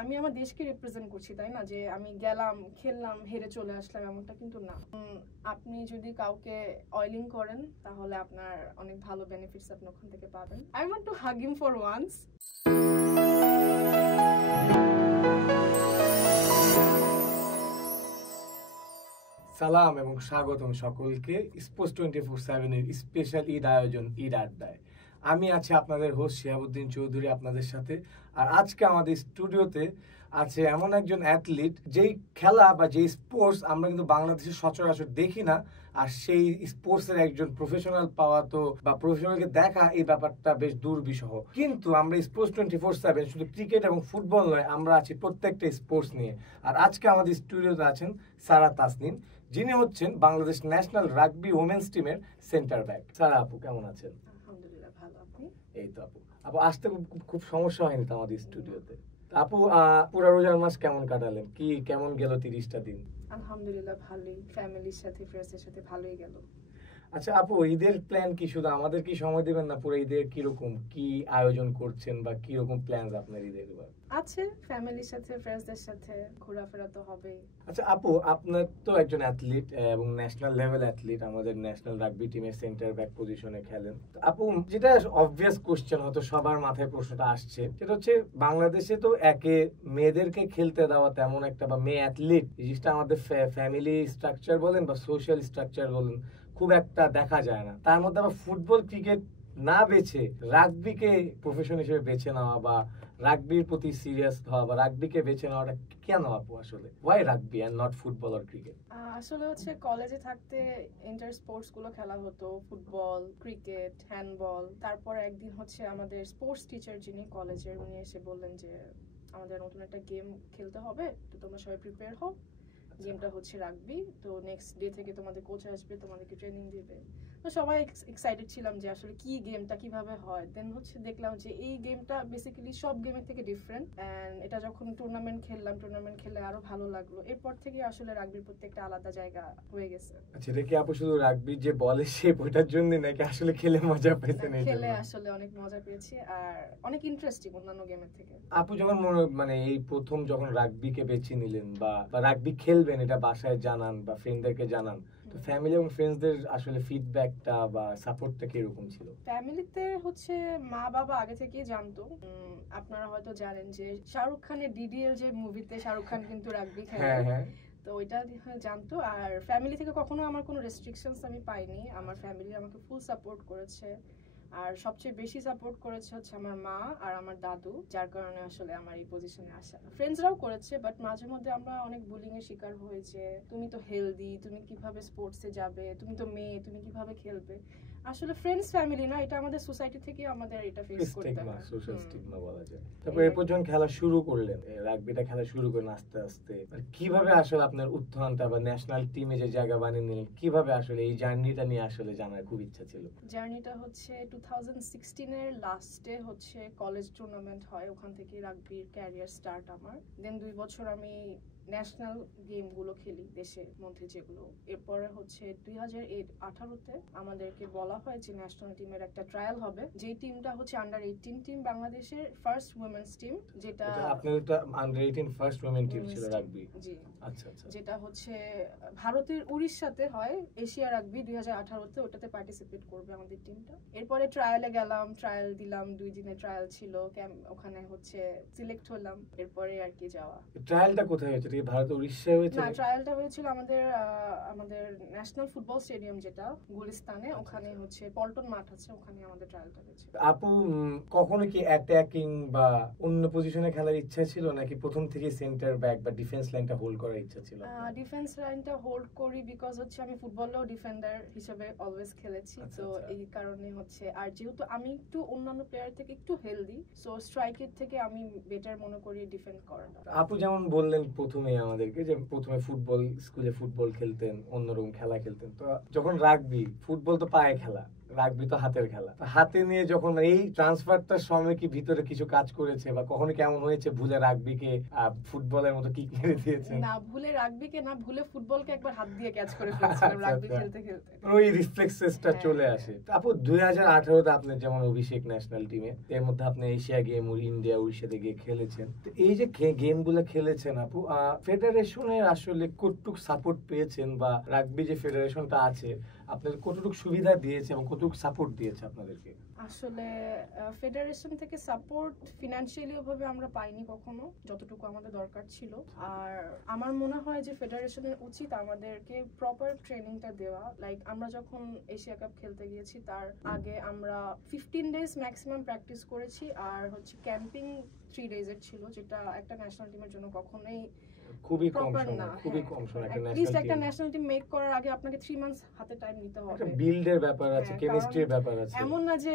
আমি আমার দেশকে রিপ্রেজেন্ট করছি, তাই না? যে আমি গেলাম, খেললাম, হেরে চলে আসলাম, এমনটা কিন্তু না। আপনি যদি কাউকে অয়েলিং করেন তাহলে আপনার অনেক ভালো বেনিফিটস আপনি ওখান থেকে পাবেন। I want to hug him for once. সালাম এবং স্বাগতম সকলকে স্পোর্টস 24/7 এর স্পেশাল ঈদ আয়োজন ঈদ আড্ডায়। আমি আছি আপনাদের হোস্ট শিহাবুদ্দিন চৌধুরী আপনাদের সাথে। আর আজকে আমাদের স্টুডিওতে আছে এমন একজন অ্যাথলিট যেই খেলা বা যেই স্পোর্টস আমরা কিন্তু বাংলাদেশে সচরাচর দেখি না, আর সেই স্পোর্টসের একজন প্রফেশনাল পাওয়া তো বা প্রফেশনালকে দেখা এই ব্যাপারটা বেশ দুর্বিষহ। কিন্তু আমরা স্পোর্টস 24/7 শুধু ক্রিকেট এবং ফুটবল নয়, আমরা আছি প্রত্যেকটা স্পোর্টস নিয়ে। আর আজকে আমাদের স্টুডিওতে আছেন সারা তাসনিম, যিনি হচ্ছেন বাংলাদেশ ন্যাশনাল রাগবি ওমেন্স টিমের সেন্টার ব্যাক। সারা আপু কেমন আছেন? আলহামদুলিল্লাহ ভালো, আপনি? এই তো আপু আসতে খুব সমস্যা হয়নি তো আমাদের স্টুডিওতে? আপু পুরা রোজার মাস কেমন কাটালেন? কেমন গেল 30টা দিন? আলহামদুলিল্লাহ ভালোই, ফ্যামিলির সাথে ফ্রেন্ডসদের সাথে ভালোই গেল। আচ্ছা আপু, ঈদের প্ল্যান কি? শুধু আমাদের কি সময় দিবেন না, পুরো ঈদের কিরকম কি আয়োজন করছেন বা কিরকম প্ল্যান আপনার ঈদের? আছে ফ্যামিলির সাথে ফ্রেন্ডসদের সাথে ঘোরাফেরা তো হবেই। আচ্ছা আপু, আপনার তো একজন অ্যাথলিট এবং ন্যাশনাল লেভেল অ্যাথলিট, আমাদের ন্যাশনাল রাগবি টিমের সেন্টার ব্যাক পজিশনে খেলেন। আপু, যেটা অবভিয়াস কোশ্চেন, হয়তো সবার মাথায় প্রশ্নটা আসছে, সেটা হচ্ছে বাংলাদেশে তো একে মেয়েদেরকে খেলতে দেওয়া তেমন একটা, বা মেয়ে অ্যাথলিট জিনিসটা আমাদের ফ্যামিলি স্ট্রাকচার বলেন বা সোশ্যাল স্ট্রাকচার বলেন, খুব একটা দেখা যায় না। তার মধ্যে আবার ফুটবল ক্রিকেট না বেছে রাগবিকে প্রফেশন হিসেবে বেছে নেওয়া বা রাগবির প্রতি সিরিয়াস হওয়া বা রাগবিকে বেছে নেওয়াটা কেন আপু? আসলে why rugby and not football or cricket? আসলে হচ্ছে কলেজে থাকতে ইন্টার স্পোর্টস গুলো খেলা হতো, ফুটবল, ক্রিকেট, হ্যান্ডবল। তারপর একদিন হচ্ছে আমাদের স্পোর্টস টিচার যিনি কলেজের, উনি এসে বললেন যে আমাদের নতুন একটা গেম খেলতে হবে, তো তোমরা সবাই প্রিপেয়ার হও। গেমটা হচ্ছে রাগবি, তো নেক্সট ডে থেকে তোমাদের কোচ আসবে, তোমাদেরকে ট্রেনিং দিবে। তো সবাই এক্সাইটেড ছিলাম যে আসলে কি গেমটা কিভাবে হয়। দেন হচ্ছে দেখলাম যে এই গেমটা বেসিক্যালি সব গেমের থেকে ডিফারেন্ট, এন্ড এটা যখন টুর্নামেন্ট খেললে আরো ভালো লাগলো। এরপর থেকে আসলে রাগবির প্রতি একটা আলাদা জায়গা হয়ে গেছে। আচ্ছা, এটা কি আপু শুধু রাগবির যে বলে শেপ ওইটার জন্য, নাকি আসলে খেলে মজা পেয়েছেন? খেলে আসলে অনেক মজা পেয়েছি আর অনেক ইন্টারেস্টিং অন্যান্য গেমের থেকে। আপু যখন মানে এই প্রথম যখন রাগবিকে বেছে নিলেন বা রাগবি খেলবেন, এটা বাসায় জানান বা ফ্রেন্ডদেরকে জানান, তো ফ্যামিলি এবং ফ্রেন্ডসদের আসলে ফিডব্যাকটা বা সাপোর্টটা কিরকম ছিল? ফ্যামিলিতে হচ্ছে মা বাবা আগে থেকেই জানতো। আপনারা হয়তো জানেন যে শাহরুখ খানের ডিডিএল যে মুভিতে শাহরুখ খান কিন্তু রাগবি খেলে, তো ওইটা জানতো। আর ফ্যামিলি থেকে কখনো আমার কোনো রেস্ট্রিকশনস আমি পাইনি। আমার ফ্যামিলি আমাকে ফুল সাপোর্ট করেছে, আর সবচেয়ে বেশি সাপোর্ট করেছে হচ্ছে আমার মা আর আমার দাদু, যার কারণে আসলে আমার এই পজিশনে আসা। ফ্রেন্ডসরাও করেছে, বাট মাঝে মধ্যে আমরা অনেক বুলিং এর শিকার হয়েছে। তুমি তো হেলদি, তুমি কিভাবে স্পোর্টসে যাবে, তুমি তো মেয়ে, তুমি কিভাবে খেলবে। আসলে ফ্রেন্ডস ফ্যামিলি না, এটা আমাদের সোসাইটি থেকে আমাদের এটা ফেস করতে হয়, সোশ্যাল স্টিগমা বলা যায়। তারপর এরপর যখন খেলা শুরু করলেন, রাগবিটা খেলা শুরু করলেন আস্তে আস্তে, কিভাবে আসলে আপনার উত্থানটা বা ন্যাশনাল টিমে যে জায়গা বানিয়ে নিলেন, কিভাবে আসলে এই জার্নিটা নিয়ে আসলে জানার খুব ইচ্ছা ছিল। জার্নিটা হচ্ছে 2016 এর লাস্টে হচ্ছে কলেজ টুর্নামেন্ট হয়, ওখান থেকে রাগবির ক্যারিয়ার স্টার্ট আমার। দেন 2 বছর আমি ন্যাশনাল গেমগুলো খেলি দেশের মধ্যে যেগুলো। এরপরে হচ্ছে 2018-তে আমাদেরকে বলা হয় যে ন্যাশনাল টিমের একটা ট্রায়াল হবে, যেই টিমটা হচ্ছে আন্ডার 18 টিম, বাংলাদেশের ফার্স্ট উইমেন্স টিম। যেটা আপনাদেরটা আন্ডার 18 ফার্স্ট উইমেন টিম ছিল রাগবি? জি। আচ্ছা আচ্ছা। যেটা হচ্ছে ভারতের উড়িষ্যাতে হয়, এশিয়া রাগবি 2018-তে, ওটাতে পার্টিসিপেট করবে আমাদের টিমটা। এরপরে ট্রায়ালে গেলাম, ট্রায়াল দিলাম, 2 দিনের ট্রায়াল ছিল, ওখানে হচ্ছে সিলেক্ট হলাম। এরপরে আর কি যাওয়া। ট্রায়ালটা কোথায় হয়েছে? ভারত উড়িষ্যায় হয়েছে? না, ট্রায়ালটা হয়েছিল আমাদের ন্যাশনাল ফুটবল স্টেডিয়াম যেটা গুলিস্তানে, ওখানে হচ্ছে পল্টন মাঠ আছে, ওখানে আমাদের ট্রায়ালটা হয়েছে। আপু, কখনো কি অ্যাটাকিং বা অন্য পজিশনে খেলার ইচ্ছা ছিল, নাকি প্রথম থেকে সেন্টার ব্যাক বা ডিফেন্স লাইনটা হোল্ড করার ইচ্ছা ছিল? ডিফেন্স লাইনটা হোল্ড করি বিকজ হচ্ছে আমি ফুটবলেও ডিফেন্ডার হিসেবে অলওয়েজ খেলেছি, তো এই কারণে হচ্ছে। আর যেহেতু আমি একটু অন্যান্য প্লেয়ার থেকে একটু হেলদি, সো স্ট্রাইকের থেকে আমি বেটার মনে করি ডিফেন্ড করাটা। আপু যেমন বললেন প্রথমে আমাদেরকে যে প্রথমে ফুটবল, স্কুলে ফুটবল খেলতেন, অন্যরকম খেলা খেলতেন, তো যখন রাগবি, ফুটবল তো পায়ে খেলা খেলা, রাগবি তো হাতের খেলা। হাতে নিয়ে যখন এই ট্রান্সফারটার সময় কি ভিতরে কিছু কাজ করেছে বা কখনো কেমন হয়েছে ভুলে রাগবিকে ফুটবলের মতো কিক মেরে দিয়েছে? না, ভুলে রাগবিকে না, ভুলে ফুটবলকে একবার হাত দিয়ে ক্যাচ করে ফেলেছিলাম রাগবি খেলতে খেলতে। ওই রিফ্লেক্সেসটা চলে আসে। আপু 2018-তে আপনি যেমন অভিষেক ন্যাশনাল টিমে, এর মধ্যে আপনি এশিয়া গেম ইন্ডিয়া ওর সাথে গিয়ে খেলেছেন। তো এই যে গেমগুলো খেলেছেন আপু, ফেডারেশনের আসলে কতটুক সাপোর্ট পেয়েছেন বা রাগবি যে ফেডারেশনটা আছে আপনাদের কতটুকু সুবিধা দিয়েছে এবং কতটুকু সাপোর্ট দিয়েছে আপনাদেরকে? আসলে ফেডারেশন থেকে সাপোর্ট ফিনান্সিয়ালি ভাবে আমরা পাইনি কখনো, যতটুকু আমাদের দরকার ছিল। আর আমার মনে হয় যে ফেডারেশনের উচিত আমাদেরকে প্রপার ট্রেনিংটা দেওয়া। লাইক আমরা যখন এশিয়া কাপ খেলতে গিয়েছি তার আগে আমরা 15 ডেজ ম্যাক্সিমাম প্র্যাকটিস করেছি, আর হচ্ছে ক্যাম্পিং 3 ডেজের ছিল, যেটা একটা ন্যাশনাল টিমের জন্য কখনোই খুবই কম সময়, খুবই কম সময়। একটা ন্যাশনাল টিম মেক করার আগে আপনাকে 3 মান্থস হাতে টাইম নিতে হবে। একটা বিল্ডের ব্যাপার আছে, কেমিস্ট্রির ব্যাপার আছে। এমন না যে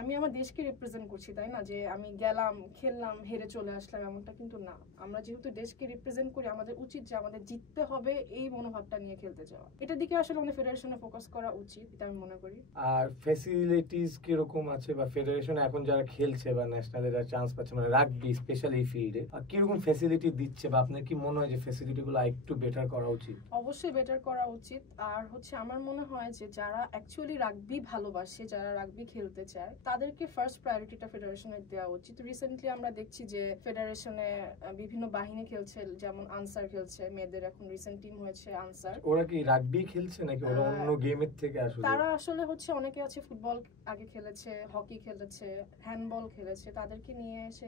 আমি আমার দেশকে রিপ্রেজেন্ট করছি, তাই না, যে আমি গেলাম খেললাম হেরে চলে আসলাম, এমনটা কিন্তু না। আমরা যেহেতু দেশকে রিপ্রেজেন্ট করি, আমাদের উচিত যে আমাদের জিততে হবে এই মনোভাবটা নিয়ে খেলতে যাওয়া। এটার দিকে আসলে আমাদের ফেডারেশনে ফোকাস করা উচিত, এটা আমি মনে করি। আর ফ্যাসিলিটিস কি রকম আছে বা ফেডারেশন এখন যারা খেলছে বা ন্যাশনালে যারা চান্স পাচ্ছে, মানে রাগবি স্পেশালি এই ফিল্ডে কি রকম ফ্যাসিলিটি দিচ্ছে বা আপনার কি মনে হয় যে ফ্যাসিলিটিগুলো একটু বেটার করা উচিত? অবশ্যই বেটার করা উচিত। আর হচ্ছে আমার মনে হয় যে যারা অ্যাকচুয়ালি রাগবি ভালোবাসে, যারা রাগবি খেলতে চায়, তাদেরকে ফার্স্ট প্রায়োরিটিটা ফেডারেশনে দেওয়া উচিত। রিসেন্টলি আমরা দেখছি যে ফেডারেশনে বিভিন্ন বাহিনী খেলছে, যেমন আনসার খেলছে, মেয়েদের এখন রিসেন্ট টিম হয়েছে আনসার। ওরা কি রাগবি খেলছে নাকি ওরা অন্য গেমের থেকে আসলে? তারা আসলে হচ্ছে অনেকে আছে ফুটবল আগে খেলেছে, হকি খেলেছে, হ্যান্ডবল খেলেছে, তাদেরকে নিয়ে এসে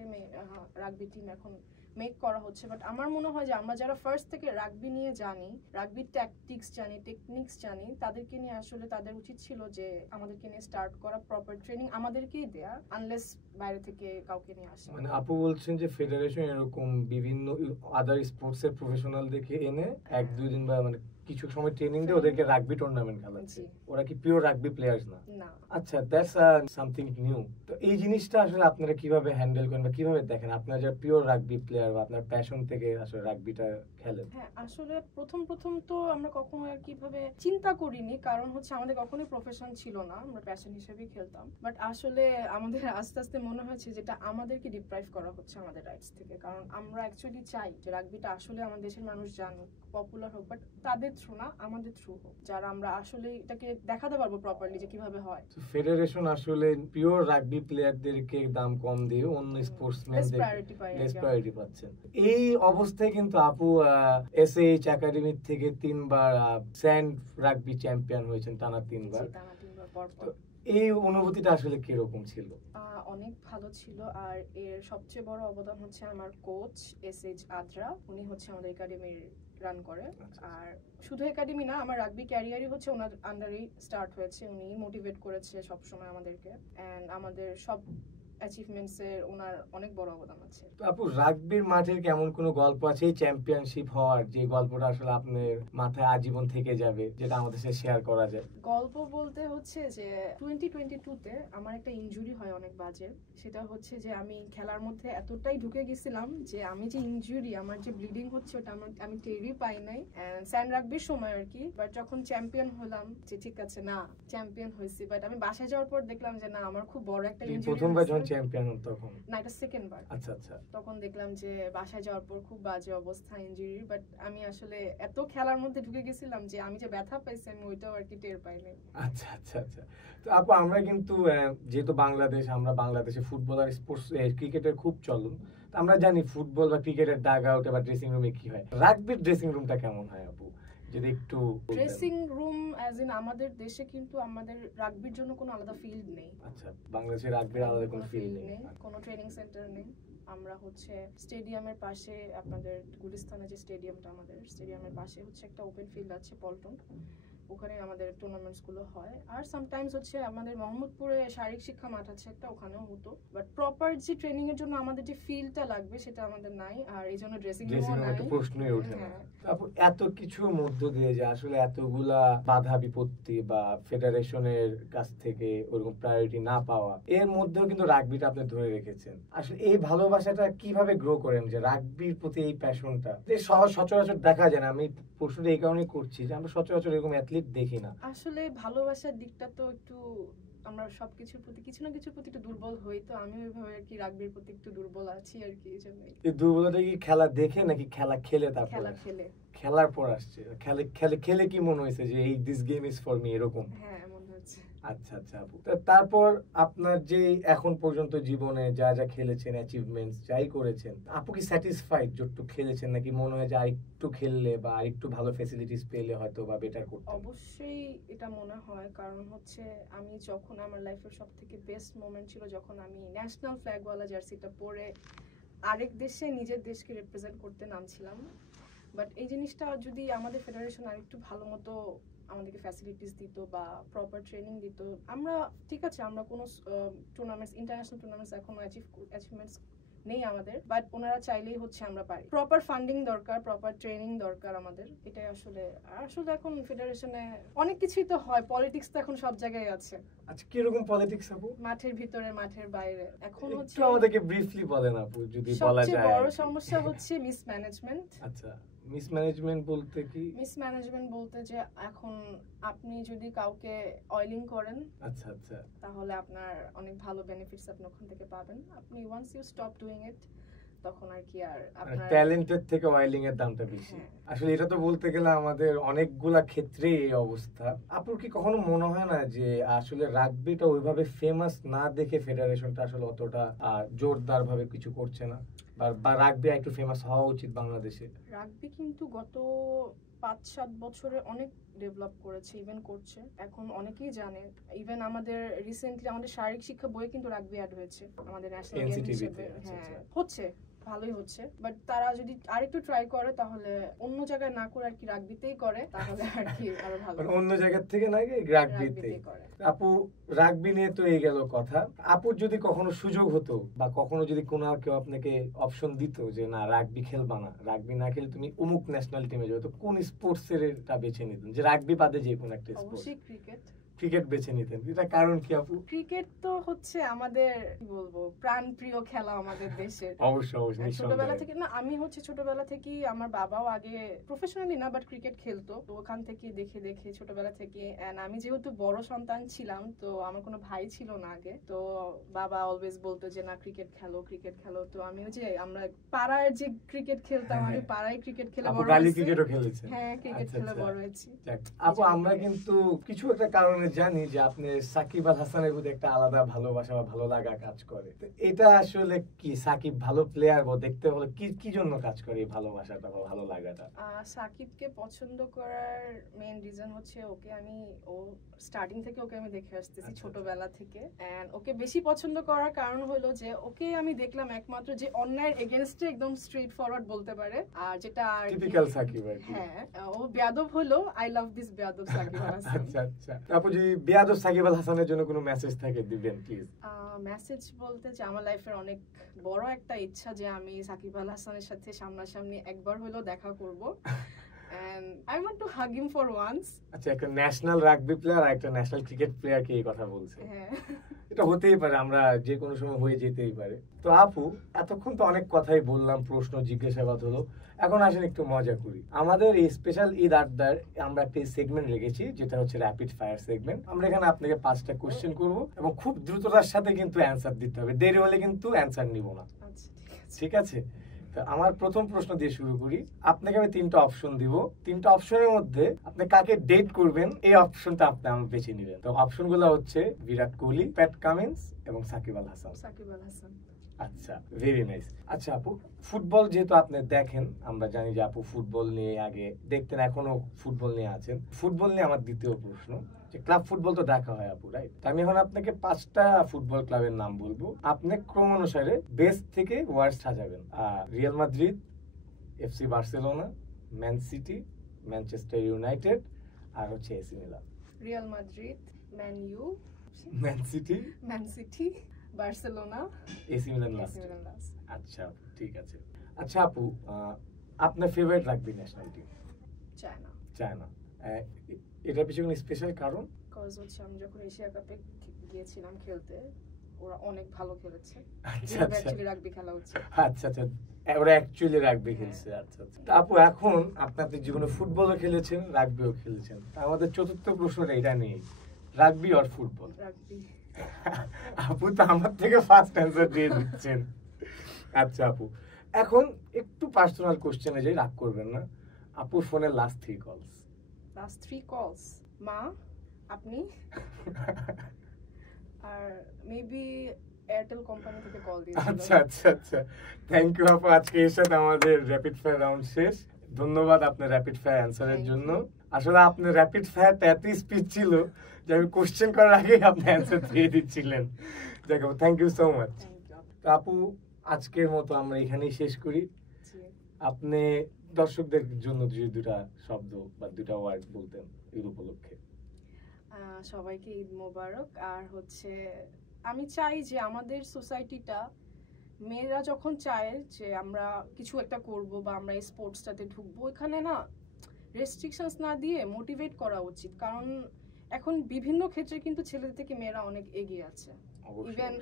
রাগবি টিম এখন মেক করা হচ্ছে। বাট আমার মনে হয় যে আমরা যারা ফার্স্ট থেকে রাগবি নিয়ে জানি, রাগবি ট্যাকটিক্স জানি, টেকনিক্স জানি, তাদেরকে নিয়ে আসলে তাদের উচিত ছিল যে আমাদেরকে নিয়ে স্টার্ট করা, প্রপার ট্রেনিং আমাদেরকেই দেয়া, আনলেস বাইরে থেকে কাউকে নিয়ে আসে। মানে আপু বলছেন যে ফেডারেশন এরকম বিভিন্ন আদার স্পোর্টস এর প্রফেশনালদেরকে এনে 1-2 দিন বা মানে কিছু সময় ট্রেনিং দিয়ে ওদেরকে রাগবি টুর্নামেন্ট খেলাচ্ছে। ওরা কি পিওর রাগবি প্লেয়ার্স না? আচ্ছা, দ্যাটস সামথিং নিউ। তো এই জিনিসটা আসলে আপনারা কিভাবে হ্যান্ডেল করেন বা কিভাবে দেখেন? আপনারা যারা পিওর রাগবি প্লেয়ার বা আপনার প্যাশন থেকে আসলে রাগবিটা খেলেন। হ্যাঁ, আসলে প্রথম তো আমরা কখনো আর কিভাবে চিন্তা করিনি, কারণ হচ্ছে আমাদের কখনোই প্রফেশন ছিল না, আমরা প্যাশন হিসেবেই খেলতাম। বাট আসলে আমাদের আস্তে আস্তে মনে হয়েছে যেটা আমাদেরকে ডিপ্রাইভ করা হচ্ছে আমাদের রাইটস থেকে, কারণ আমরা অ্যাকচুয়ালি চাই যে রাগবিটা আসলে আমাদের দেশের মানুষ জানুক, পপুলার হোক, বাট তাদের থ্রু না, আমাদের থ্রু হোক, যারা আমরা আসলে এটাকে দেখাতে পারবো প্রপারলি যে কিভাবে হয়। ফেডারেশন আসলে পিওর রাগবি প্লেয়ারদেরকে দাম কম দিয়ে অন্য স্পোর্টসম্যানদের লেস প্রায়োরিটি পাচ্ছেন। এই অবস্থায় কিন্তু আপু এসএইচ একাডেমি থেকে 3 বার স্যান্ড রাগবি চ্যাম্পিয়ন হয়েছেন, টানা 3 বার। এই অনুভূতিটা আসলে কি রকম ছিল? অনেক ভালো ছিল। আর এর সবচেয়ে বড় অবদান হচ্ছে আমার কোচ এসএইচ আদ্রা, উনি হচ্ছে আমাদের একাডেমির রান করে। আর শুধু একাডেমি না, আমার রাগবি ক্যারিয়ারই হচ্ছে ওনার আন্ডারেই স্টার্ট হয়েছে। উনি মোটিভেট করেছে সব সময় আমাদেরকে, এন্ড আমাদের সব অ্যাচিভমেন্টসের ওনার অনেক বড় অবদান আছে। আপু রাগবির মাঠের কেমন কোনো গল্প আছে এই চ্যাম্পিয়নশিপ হওয়ার, যে গল্পটা আসলে আপনার মাথায় আজীবন থেকে যাবে, যেটা আমাদের সাথে শেয়ার করা যায়? গল্প বলতে হচ্ছে যে 2022-তে আমার একটা ইনজুরি হয় অনেক বাজে। সেটা হচ্ছে যে আমি খেলার মধ্যে এতটাই ঢুকে গেছিলাম যে আমি যে ইনজুরি, আমার যে ব্লিডিং হচ্ছে ওটা আমি টেরই পাই নাই স্যান্ড রাগবির সময় আর কি। বাট যখন চ্যাম্পিয়ন হলাম যে ঠিক আছে না চ্যাম্পিয়ন হয়েছি, বাট আমি বাসায় যাওয়ার পর দেখলাম যে না আমার খুব বড় একটা ইনজুরি। প্রথমবার যখন চ্যাম্পিয়ন হন তখন? না, এটা সেকেন্ড বার। আচ্ছা আচ্ছা। তখন দেখলাম যে বাসায় যাওয়ার পর খুব বাজে অবস্থা ইনজুরির, বাট আমি আসলে এত খেলার মধ্যে ঢুকে গেছিলাম যে আমি যে ব্যথা পাইছি আমি ওইটাও আর কি টের পাইনি। আচ্ছা আচ্ছা আচ্ছা। তো আপু আমরা কিন্তু যেহেতু আমরা বাংলাদেশে ফুটবল আর স্পোর্টস ক্রিকেটের খুব চলন, তো আমরা জানি ফুটবল বা ক্রিকেটের ডাগ আউটে বা ড্রেসিং রুমে কি হয়। রাগবির ড্রেসিং রুমটা কেমন হয় আপু, যদি একটু? ড্রেসিং রুম অ্যাজ ইন আমাদের দেশে কিন্তু আমাদের রাগবির জন্য কোনো আলাদা ফিল্ড নেই। আচ্ছা, বাংলাদেশে রাগবির আলাদা কোনো ফিল্ড নেই, কোনো ট্রেনিং সেন্টার নেই। আমরা হচ্ছে স্টেডিয়ামের পাশে, আপনাদের গুলিস্তানে যে স্টেডিয়ামটা, আমাদের স্টেডিয়ামের পাশে হচ্ছে একটা ওপেন ফিল্ড আছে পল্টন, ওখানে আমাদের টুর্নামেন্টস গুলো হয়। আর সামটাইমস হচ্ছে আমাদের মোহাম্মদপুরে শারীরিক শিক্ষা মাঠ আছে একটা, ওখানেও হতো। বাট প্রপার যে ট্রেনিং এর জন্য আমাদের যে ফিল্ডটা লাগবে সেটা আমাদের নাই, আর এই জন্য ড্রেসিং রুমও নাই। তো প্রশ্নই ওঠে না। তারপর এত কিছুর মধ্য দিয়ে যে আসলে এতগুলা বাধা বিপত্তি বা ফেডারেশনের কাছ থেকে ওরকম প্রায়োরিটি না পাওয়া, এর মধ্যেও কিন্তু রাগবিটা আপনি ধরে রেখেছেন। আসলে এই ভালোবাসাটা কিভাবে গ্রো করেন, যে রাগবির প্রতি এই প্যাশনটা যে সচরাচর দেখা যায় না? আমি প্রশ্নটা এই কারণে করছি যে আমরা সচরাচর এরকম অ্যাথলিট অ্যাথলিট দেখি না। আসলে ভালোবাসার দিকটা তো একটু আমরা সবকিছুর প্রতি কিছু না কিছুর প্রতি একটু দুর্বল হই, তো আমি ওইভাবে আর কি রাগবির প্রতি একটু দুর্বল আছি আর কি, এই জন্যই। এই দুর্বলতা কি খেলা দেখে নাকি খেলা খেলে? তারপর খেলা খেলে, খেলার পর আসছে খেলে খেলে খেলে কি মনে হয়েছে যে এই this game is for me এরকম? হ্যাঁ মনে হচ্ছে। আচ্ছা আচ্ছা আপু, তারপর আপনার যে এখন পর্যন্ত জীবনে যা যা খেলেছেন, অ্যাচিভমেন্টস যাই করেছেন, আপু কি স্যাটিসফাইড যতটুকু খেলেছেন, নাকি মনে হয় যে আরেকটু খেললে বা আরেকটু ভালো ফ্যাসিলিটিস পেলে হয়তো বা বেটার করতেন? অবশ্যই এটা মনে হয়, কারণ হচ্ছে আমি যখন আমার লাইফের সবথেকে বেস্ট মোমেন্ট ছিল যখন আমি ন্যাশনাল ফ্ল্যাগওয়ালা জার্সিটা পরে আরেক দেশে নিজের দেশকে রিপ্রেজেন্ট করতে নামছিলাম। বাট এই জিনিসটা যদি আমাদের ফেডারেশন আরেকটু ভালো মতো আমাদেরকে ফ্যাসিলিটিস দিত বা প্রপার ট্রেনিং দিত, আমরা ঠিক আছে আমরা কোনো টুর্নামেন্টস, ইন্টারন্যাশনাল টুর্নামেন্টস এখনো অ্যাচিভমেন্টস নেই আমাদের, বাট ওনারা চাইলেই হচ্ছে আমরা পারি। প্রপার ফান্ডিং দরকার, প্রপার ট্রেনিং দরকার আমাদের, এটাই আসলে। আসলে এখন ফেডারেশনে অনেক কিছুই তো হয়, পলিটিক্স তো এখন সব জায়গায় আছে। আচ্ছা কিরকম পলিটিক্স আপু? মাঠের ভিতরে মাঠের বাইরে এখন হচ্ছে। একটু আমাদেরকে ব্রিফলি বলেন আপু যদি বলা যায়। সবচেয়ে বড় সমস্যা হচ্ছে মিসম্যানেজমেন্ট। আচ্ছা মিসম্যানেজমেন্ট বলতে কি? মিসম্যানেজমেন্ট বলতে যে এখন আপনি যদি কাউকে অয়েলিং করেন, আচ্ছা আচ্ছা, তাহলে আপনার অনেক ভালো বেনিফিটস আপনি ওখান থেকে পাবেন। আপনি once you stop doing it, তখন আর কি আর আপনার ট্যালেন্টের থেকে অয়েলিং এর দামটা বেশি। আসলে এটা তো বলতে গেলে আমাদের অনেকগুলা ক্ষেত্রেই এই অবস্থা। আপুর কি কখনো মনে হয় না যে আসলে রাগবিটা ওইভাবে ফেমাস না দেখে ফেডারেশনটা আসলে অতটা জোরদার ভাবে কিছু করছে না, বা রাগবি একটু ফেমাস হওয়া উচিত বাংলাদেশে? রাগবি কিন্তু গত 5-7 বছরে অনেক ডেভেলপ করেছে, ইভেন করছে, এখন অনেকেই জানে। ইভেন আমাদের রিসেন্টলি আমাদের শারীরিক শিক্ষা বইয়ে কিন্তু রাগবি অ্যাড হয়েছে আমাদের ন্যাশনাল গেম হিসেবে। হ্যাঁ হচ্ছে, ভালোই হচ্ছে, বাট তারা যদি আরেকটু ট্রাই করে তাহলে অন্য জায়গায় না করে আর কি রাগবিতেই করে, তাহলে আর কি আরো ভালো। অন্য জায়গা থেকে না গিয়ে রাগবিতেই করে। আপু রাগবি নিয়ে তো এই গেল কথা। আপুর যদি কখনো সুযোগ হতো বা কখনো যদি কোনো কেউ আপনাকে অপশন দিত যে না রাগবি খেলবা না, রাগবি না খেলে তুমি অমুক ন্যাশনাল টিমে যাবে, তো কোন স্পোর্টস এর টা বেছে নিতেন? যে রাগবি বাদে যে কোনো একটা স্পোর্টস। অবশ্যই ক্রিকেট। ক্রিকেট বেছে নিতেন, এটা কারণ কি আপু? ক্রিকেট তো হচ্ছে আমাদের কি বলবো প্রাণপ্রিয় খেলা আমাদের দেশের। অবশ্যই অবশ্যই। ছোটবেলা থেকে না, আমি হচ্ছে ছোটবেলা থেকেই, আমার বাবাও আগে প্রফেশনালি না বাট ক্রিকেট খেলতো, তো ওখান থেকে দেখে দেখে ছোটবেলা থেকে। এন্ড আমি যেহেতু বড় সন্তান ছিলাম, তো আমার কোনো ভাই ছিল না আগে, তো বাবা অলওয়েজ বলতো যে না ক্রিকেট খেলো ক্রিকেট খেলো। তো আমি ওই যে আমরা পাড়ায় যে ক্রিকেট খেলতাম, আমি পাড়ায় ক্রিকেট খেলে বড় হয়েছি। ক্রিকেটও খেলেছেন? হ্যাঁ ক্রিকেট খেলে বড় হয়েছি। আপু আমরা কিন্তু কিছু একটা কারণে জানি যে আপনি সাকিব আল হাসানের প্রতি একটা আলাদা ভালোবাসা বা ভালো লাগা কাজ করে। তো এটা আসলে কি সাকিব ভালো প্লেয়ার বা দেখতে হলে কি কি জন্য কাজ করে এই ভালোবাসাটা বা ভালো লাগাটা? সাকিবকে পছন্দ করার মেইন রিজন হচ্ছে ও স্টার্টিং থেকে ওকে আমি দেখে আসতেছি ছোটবেলা থেকে। এন্ড ওকে বেশি পছন্দ করার কারণ হলো যে ওকে আমি দেখলাম একমাত্র যে অন্যায়ের এগেইনস্টে একদম স্ট্রেট ফরওয়ার্ড বলতে পারে, আর যেটা টিপিক্যাল সাকিব আর কি। হ্যাঁ ও বেয়াদব হলো, আই লাভ দিস বেয়াদব সাকিব আল হাসান। আচ্ছা আচ্ছা, আপু যদি বেয়াদব সাকিব আল হাসানের জন্য কোনো মেসেজ থাকে দিবেন প্লিজ। মেসেজ বলতে যে আমার লাইফের অনেক বড় একটা ইচ্ছা যে আমি সাকিব আল হাসানের সাথে সামনাসামনি একবার হলেও দেখা করব। And I want to hug him for once. আচ্ছা, একটা ন্যাশনাল রাগবি প্লেয়ার আর একটা ন্যাশনাল ক্রিকেট প্লেয়ার কে এই কথা বলছে? হ্যাঁ এটা হতেই পারে, আমরা যে কোনো সময় হয়ে যেতেই পারে। তো আপু এতক্ষণ তো অনেক কথাই বললাম, প্রশ্ন জিজ্ঞাসাবাদ হলো, এখন আসেন একটু মজা করি। আমাদের এই স্পেশাল ঈদ আড্ডার আমরা একটা সেগমেন্ট রেখেছি যেটা হচ্ছে র্যাপিড ফায়ার সেগমেন্ট। আমরা এখানে আপনাকে 5টা কোশ্চেন করব এবং খুব দ্রুততার সাথে কিন্তু অ্যানসার দিতে হবে, দেরি হলে কিন্তু অ্যানসার নিব না। ঠিক আছে? আমার প্রথম প্রশ্ন দিয়ে শুরু করি। আপনাকে আমি 3টা অপশন দিব, 3টা অপশনের মধ্যে আপনি কাকে ডেট করবেন এই অপশনটা আপনি আমার বেছে নেবেন। তো অপশনগুলো হচ্ছে বিরাট কোহলি, প্যাট কামিন্স এবং সাকিব আল হাসান। সাকিব আল হাসান। আচ্ছা, ভেরি নাইস। আচ্ছা আপু, ফুটবল যেহেতু আপনি দেখেন, আমরা জানি যে আপু ফুটবল নিয়ে আগে দেখতেন, এখনো ফুটবল নিয়ে আছেন। ফুটবল নিয়ে আমার দ্বিতীয় প্রশ্ন, যে ক্লাব ফুটবল তো দেখা হয় আপু, রাইট? আমি এখন আপনাকে 5টা ফুটবল ক্লাবের নাম বলবো, আপনি ক্রম অনুসারে বেস্ট থেকে ওয়ার্স্ট সাজাবেন। Real Madrid, FC Barcelona, Man City, Manchester United আর হচ্ছে AC Milan. Real Madrid, Man U, Man City, Barcelona, AC Milan last. আচ্ছা ঠিক আছে। আচ্ছা আপু, আপনার favourite rugby national team? China. এটার পিছনে কোনো স্পেশাল কারণ? কজ হচ্ছে আমি যখন এশিয়া কাপে গিয়েছিলাম খেলতে, ওরা অনেক ভালো খেলেছে। আচ্ছা আচ্ছা অ্যাকচুয়ালি রাগবি খেলা হচ্ছে। আচ্ছা আচ্ছা, ওরা অ্যাকচুয়ালি রাগবি খেলছে। আচ্ছা আচ্ছা। তা আপু, এখন আপনি আপনার জীবনে ফুটবলও খেলেছেন, রাগবিও খেলেছেন, তা আমাদের চতুর্থ প্রশ্নটা এটা নেই, রাগবি আর ফুটবল। রাগবি। আপু তো আমার থেকে ফার্স্ট অ্যান্সার দিয়ে দিচ্ছেন। আচ্ছা আপু, এখন একটু পার্সোনাল কোশ্চেনে যাই, রাগ করবেন না। আপুর ফোনের লাস্ট 3 কলস। লাস্ট 3 কলস, মা, আপনি, আর মেবি এয়ারটেল কোম্পানি থেকে কল দিয়েছিল। আচ্ছা আচ্ছা আচ্ছা, থ্যাংক ইউ আপু। আজকে এর সাথে আমাদের র্যাপিড ফায়ার রাউন্ড শেষ। ধন্যবাদ আপনার র্যাপিড ফায়ার অ্যান্সারের জন্য। আসলে আপনার র্যাপিড ফায়ারটা এত স্পিড ছিল যে আমি কোশ্চেন করার আগেই আপনি অ্যান্সার দিয়ে দিচ্ছিলেন। যাক আপু, থ্যাংক ইউ সো মাচ। তো আপু, আজকের মতো আমরা এখানেই শেষ করি। আপনি দর্শকদের জন্য যদি দুটা শব্দ বা দুটা ওয়ার্ড বলতেন ঈদ উপলক্ষে। সবাইকে ঈদ মোবারক। আর হচ্ছে আমি চাই যে আমাদের সোসাইটিটা, মেয়েরা যখন চায় যে আমরা কিছু একটা করব বা আমরা এই স্পোর্টসটাতে ঢুকবো, এখানে না রেস্ট্রিকশনস না দিয়ে মোটিভেট করা উচিত। কারণ এখন বিভিন্ন ক্ষেত্রে কিন্তু ছেলেদের থেকে মেয়েরা অনেক এগিয়ে আছে। ইভেন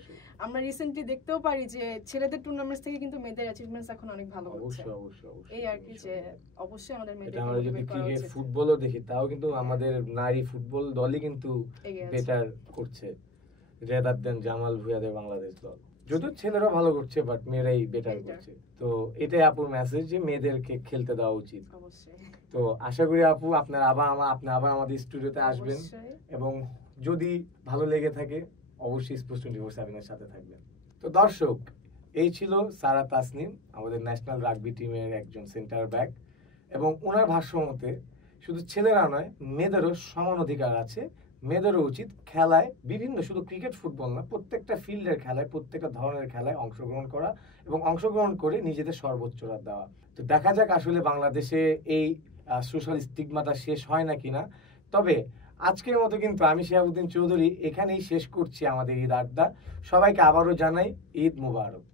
আমরা রিসেন্টলি দেখতেও পারি যে ছেলেদের টুর্নামেন্টস থেকে কিন্তু মেয়েদের অ্যাচিভমেন্টস এখন অনেক ভালো হচ্ছে। এই আর কি, যে অবশ্যই আমাদের মেয়েদের, আমরা যদি ক্রিকেট ফুটবলও দেখি, তাও কিন্তু আমাদের নারী ফুটবল দলই কিন্তু বেটার করছে রেদার দেন জামাল ভুঁইয়াদের বাংলাদেশ দল। যদিও ছেলেরা ভালো করছে, বাট মেয়েরাই বেটার করছে। তো এটাই আপুর মেসেজ যে মেয়েদেরকে খেলতে দেওয়া উচিত। তো আশা করি আপু আপনি আবার আমাদের স্টুডিওতে আসবেন, এবং যদি ভালো লেগে থাকে অবশ্যই স্পোর্টস 24/7 এর সাথে থাকবেন। তো দর্শক, এই ছিল সারা তাসনিম, আমাদের ন্যাশনাল রাগবি টিমের একজন সেন্টার ব্যাক, এবং ওনার ভাষ্য মতে শুধু ছেলেরা নয়, মেয়েদেরও সমান অধিকার আছে। মেয়েদেরও উচিত খেলায়, বিভিন্ন শুধু ক্রিকেট ফুটবল না, প্রত্যেকটা ফিল্ডের খেলায়, প্রত্যেকটা ধরনের খেলায় অংশগ্রহণ করা, এবং অংশগ্রহণ করে নিজেদের সর্বোচ্চটা দেওয়া। তো দেখা যাক আসলে বাংলাদেশে এই সোশ্যাল স্টিগমাটা শেষ হয় না কিনা। তবে আজকের মতো কিন্তু আমি শিহাবুদ্দিন চৌধুরী এখানেই শেষ করছি আমাদের ঈদ আড্ডা। সবাইকে আবারও জানাই ঈদ মোবারক।